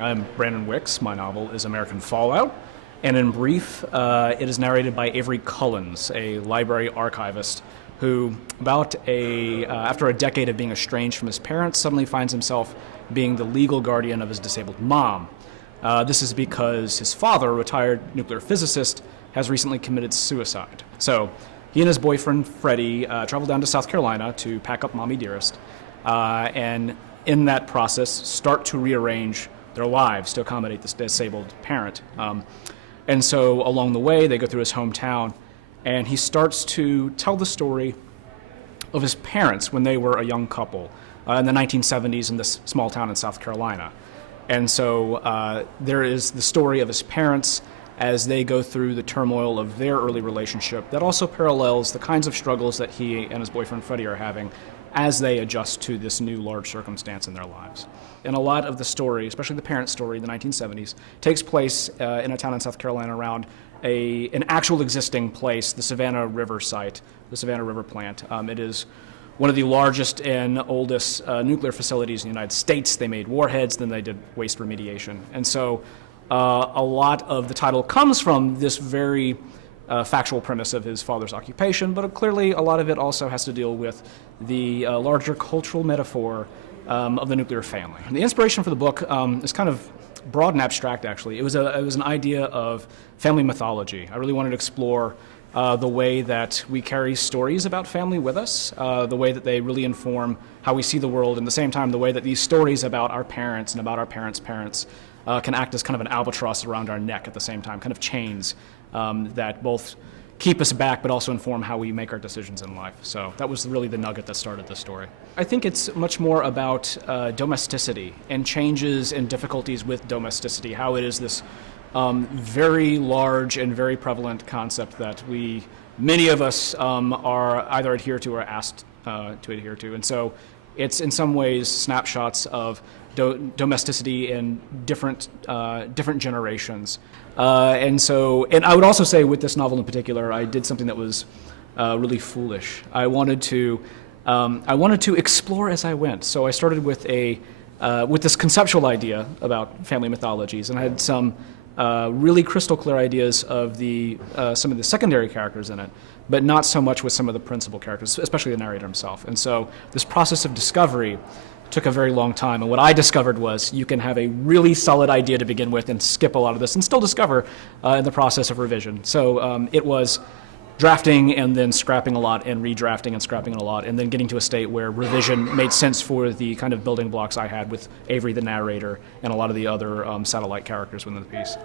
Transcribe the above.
I'm Brandon Wicks. My novel is American Fallout, and in brief, it is narrated by Avery Cullens, a library archivist who, after a decade of being estranged from his parents, suddenly finds himself being the legal guardian of his disabled mom. This is because his father, a retired nuclear physicist, has recently committed suicide. So he and his boyfriend, Freddie, travel down to South Carolina to pack up Mommy Dearest, and in that process start to rearrange their lives to accommodate this disabled parent. And so along the way, they go through his hometown, and he starts to tell the story of his parents when they were a young couple in the 1970s in this small town in South Carolina. And so there is the story of his parents as they go through the turmoil of their early relationship that also parallels the kinds of struggles that he and his boyfriend Freddie are having as they adjust to this new large circumstance in their lives. And a lot of the story, especially the parent story in the 1970s, takes place in a town in South Carolina around an actual existing place, the Savannah River site, the Savannah River plant. It is one of the largest and oldest nuclear facilities in the United States. They made warheads, then they did waste remediation. And so a lot of the title comes from this very factual premise of his father's occupation, but clearly a lot of it also has to deal with the larger cultural metaphor of the nuclear family. And the inspiration for the book is kind of broad and abstract, actually. It was an idea of family mythology. I really wanted to explore the way that we carry stories about family with us, the way that they really inform how we see the world, and at the same time the way that these stories about our parents and about our parents' parents can act as kind of an albatross around our neck at the same time, kind of chains that both keep us back but also inform how we make our decisions in life. So that was really the nugget that started the story. I think it's much more about domesticity and changes and difficulties with domesticity, how it is this very large and very prevalent concept that many of us are either adhere to or asked to adhere to. And so it's in some ways snapshots of domesticity in different generations. And I would also say with this novel in particular, I did something that was really foolish. I wanted to explore as I went. So I started with this conceptual idea about family mythologies, and I had some really crystal clear ideas of some of the secondary characters in it, but not so much with some of the principal characters, especially the narrator himself. And so this process of discovery took a very long time, and what I discovered was you can have a really solid idea to begin with and skip a lot of this and still discover in the process of revision. So it was drafting and then scrapping a lot and redrafting and scrapping a lot and then getting to a state where revision made sense for the kind of building blocks I had with Avery the narrator and a lot of the other satellite characters within the piece.